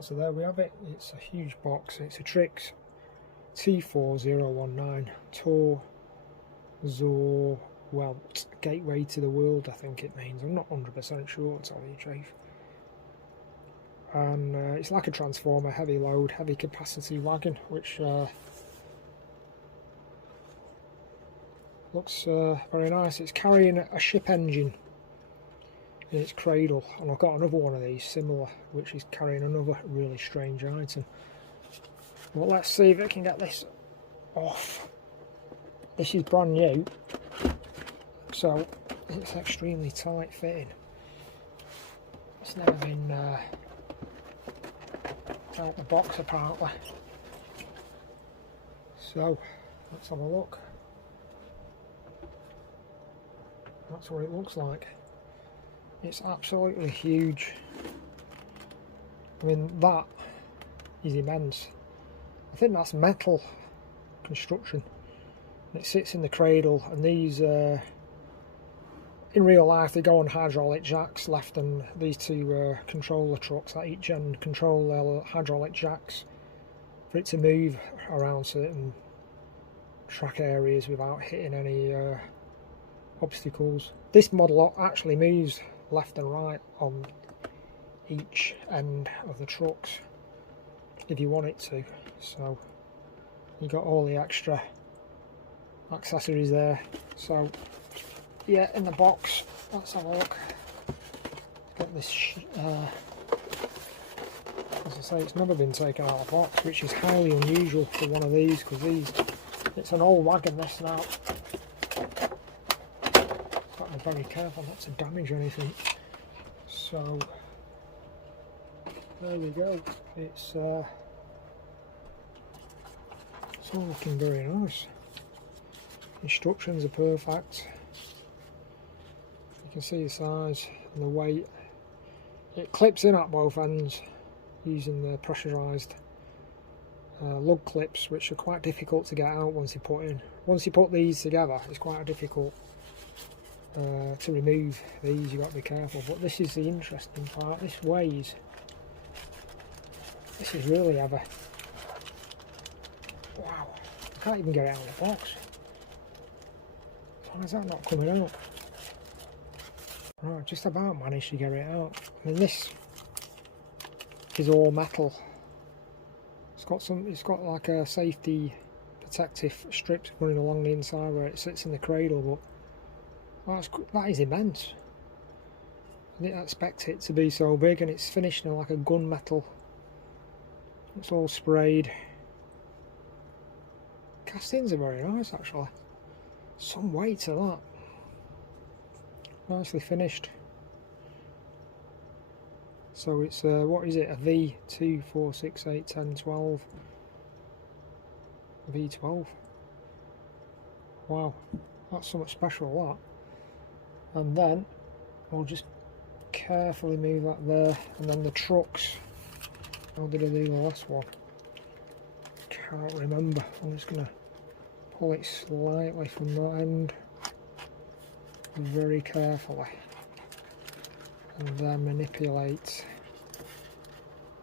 So there we have it. It's a huge box. It's a Trix T4019 Tor Welt Gateway to the World, I think it means. I'm not 100% sure, to tell you the truth. And it's like a transformer, heavy load, heavy capacity wagon, which looks very nice. It's carrying a ship engine in its cradle, and I've got another one of these similar, which is carrying another really strange item. Well, let's see if it can get this off. This is brand new, so it's extremely tight fitting. It's never been out the box apparently. So let's have a look. That's what it looks like. It's absolutely huge. I mean, that is immense. I think that's metal construction. It sits in the cradle, and these in real life they go on hydraulic jacks left, and these two controller trucks at each end control their hydraulic jacks for it to move around certain track areas without hitting any obstacles. This model actually moves left and right on each end of the trucks if you want it to, so you got all the extra accessories there. So yeah, in the box, let's have a look. Get this as I say, it's never been taken out of the box, which is highly unusual for one of these, because it's an old wagon this now. Got to be very careful not to damage anything. So there we go. It's all looking very nice. Instructions are perfect. You can see the size and the weight. It clips in at both ends using the pressurised lug clips, which are quite difficult to get out once you put in. Once you put these together, it's quite difficult to remove these. You've got to be careful. But this is the interesting part. This weighs. This is really heavy. Wow! I can't even get it out of the box. Why is that not coming out? Right, just about managed to get it out. I mean, this is all metal. It's got like a safety protective strips running along the inside where it sits in the cradle, but that is immense. I didn't expect it to be so big, and it's finished in like a gunmetal. It's all sprayed. Castings are very nice actually. Some weight to that. Nicely finished. So it's what is it? A V2, 4, 6, 8, 10, 12. V12. Wow, that's something special, that. And then we'll just carefully move that there, and then the trucks. How did I do the last one? Can't remember. I'm just gonna pull it slightly from that end, very carefully, and then manipulate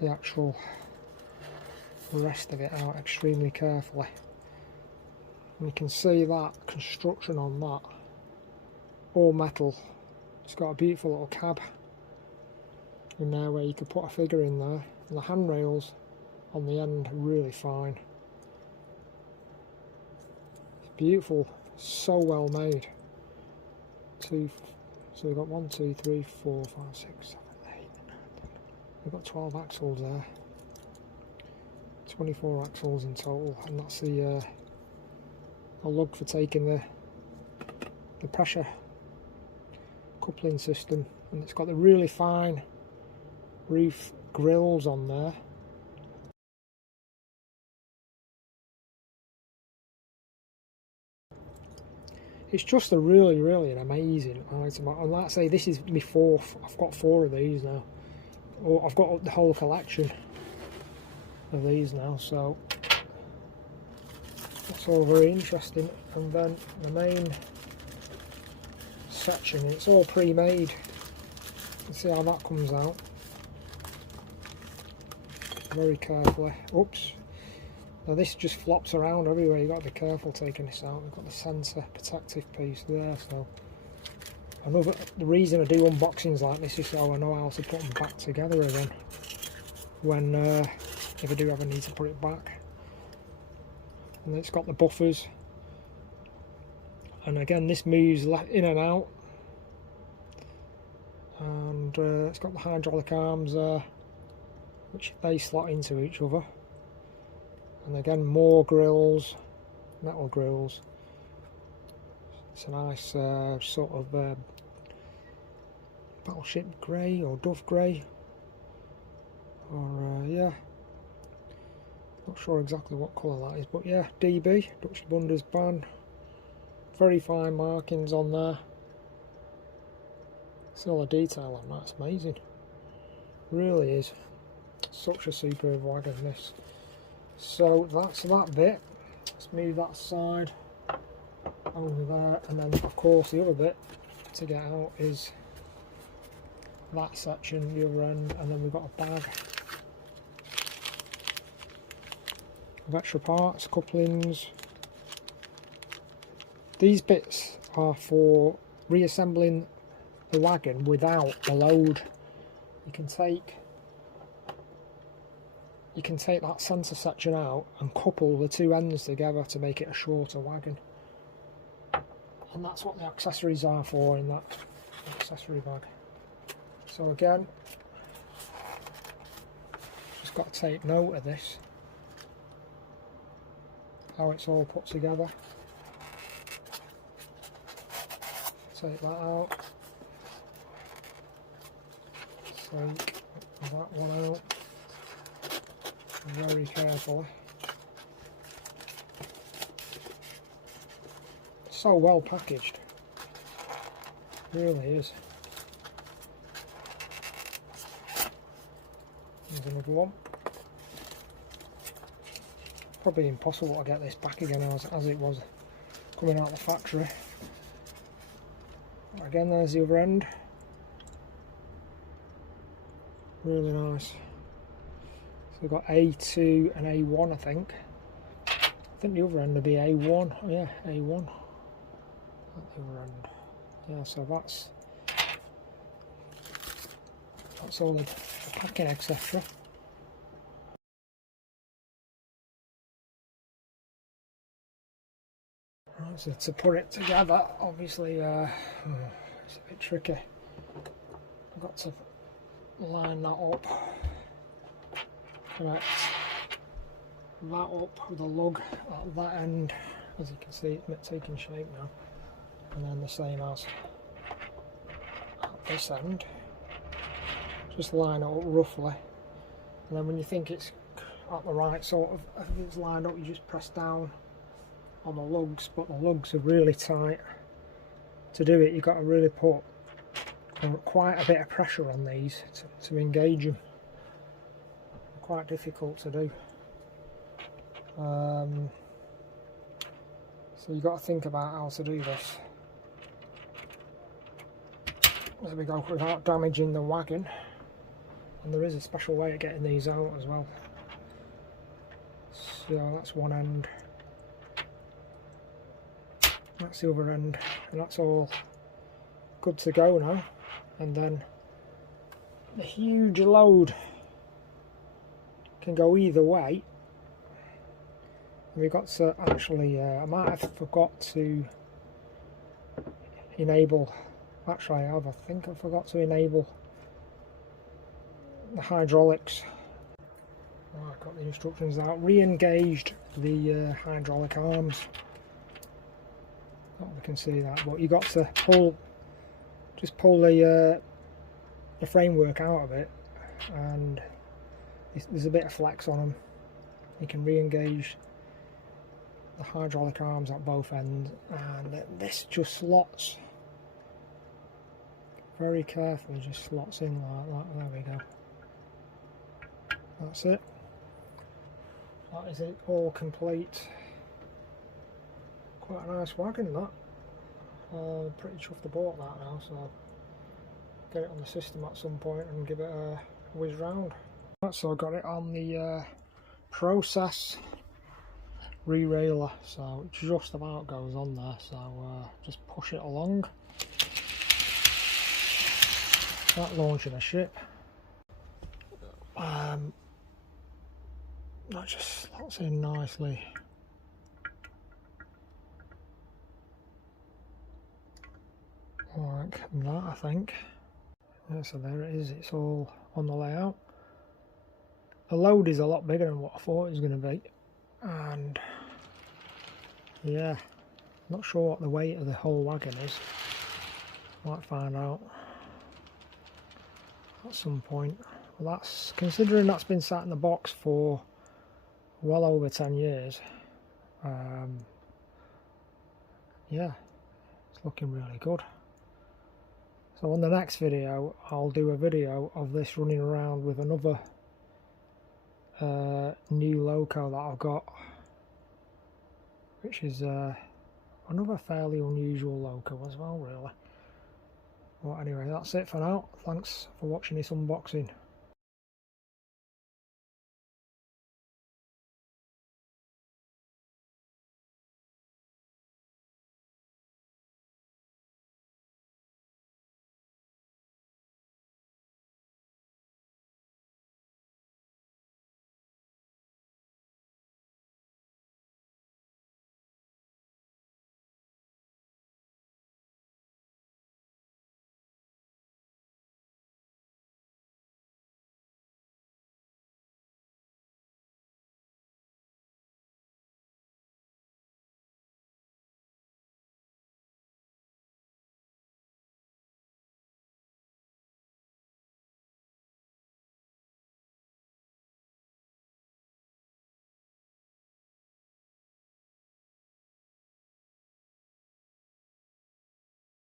the actual rest of it out extremely carefully. And you can see that construction on that, all metal. It's got a beautiful little cab in there where you could put a figure in there, and the handrails on the end are really fine. It's beautiful, so well made. So we've got 1, 2, 3, 4, 5, 6, 7, 8, 9, 10. We've got 12 axles there. 24 axles in total, and that's the lug for taking the pressure coupling system, and it's got the really fine roof grills on there. It's just a really an amazing item, and like I say, this is my fourth. I've got 4 of these now, or I've got the whole collection of these now, so that's all very interesting. And then the main section, it's all pre-made. Let's see how that comes out. very carefully. Oops. Now this just flops around everywhere, you've got to be careful taking this out. We've got the centre protective piece there, so the reason I do unboxings like this is so I know how to put them back together again when if I do ever need to put it back. And then it's got the buffers, and again this moves in and out, and it's got the hydraulic arms there which they slot into each other, and again more grills, metal grills. It's a nice sort of battleship grey or dove grey, or yeah, not sure exactly what colour that is, but yeah, DB, Dutch Bundesbahn. Very fine markings on there. See all the detail on that, it's amazing. Really is. Such a superb wagon this. So that's that bit. Let's move that side over there, and then of course the other bit to get out is that section, the other end, and then we've got a bag of extra parts, couplings. These bits are for reassembling the wagon without the load. You can take that centre section out and couple the two ends together to make it a shorter wagon. And that's what the accessories are for in that accessory bag. So again, just got to take note of this, how it's all put together. Take that out. Take that one out very carefully. So well packaged, really is. There's another one. Probably impossible to get this back again as it was coming out of the factory. Again, there's the other end. Really nice. So we've got A2 and A1, I think. I think the other end will be A1. Oh yeah, A1. At the other end. Yeah, so that's all the packing, etc. Right, so to put it together, obviously, it's a bit tricky. I've got to line that up, connect that up with a lug at that end. As you can see, it's taking shape now. And then the same as at this end. Just line it up roughly, and then when you think it's at the right sort of, if it's lined up, you just press down on the lugs, but the lugs are really tight. To do it, you've got to really put quite a bit of pressure on these to engage them. Quite difficult to do. So you've got to think about how to do this. There we go, without damaging the wagon. And there is a special way of getting these out as well. So that's one end. That's the other end. And that's all good to go now. And then the huge load can go either way. And we've got to actually, I might have forgot to enable, actually I have, I think I forgot to enable the hydraulics. Oh, I got the instructions out. Re-engaged the hydraulic arms. Not we can see that, but you got to just pull the framework out of it, and there's a bit of flex on them. You can re-engage the hydraulic arms at both ends, and this just slots very carefully, just slots in like that. There we go. That's it. That is it, all complete. Quite a nice wagon, that. Pretty chuffed about that now, so I'll get it on the system at some point and give it a whiz round. So I got it on the process re-railer, so it just about goes on there, so just push it along. That launching a ship. That just slots in nicely. Like that, I think. Yeah, so there it is, it's all on the layout. The load is a lot bigger than what I thought it was going to be, and yeah, not sure what the weight of the whole wagon is. Might find out at some point. Well, that's considering that's been sat in the box for well over 10 years. Yeah, it's looking really good. So on the next video, I'll do a video of this running around with another new loco that I've got, which is another fairly unusual loco as well, really. Well, anyway, that's it for now. Thanks for watching this unboxing.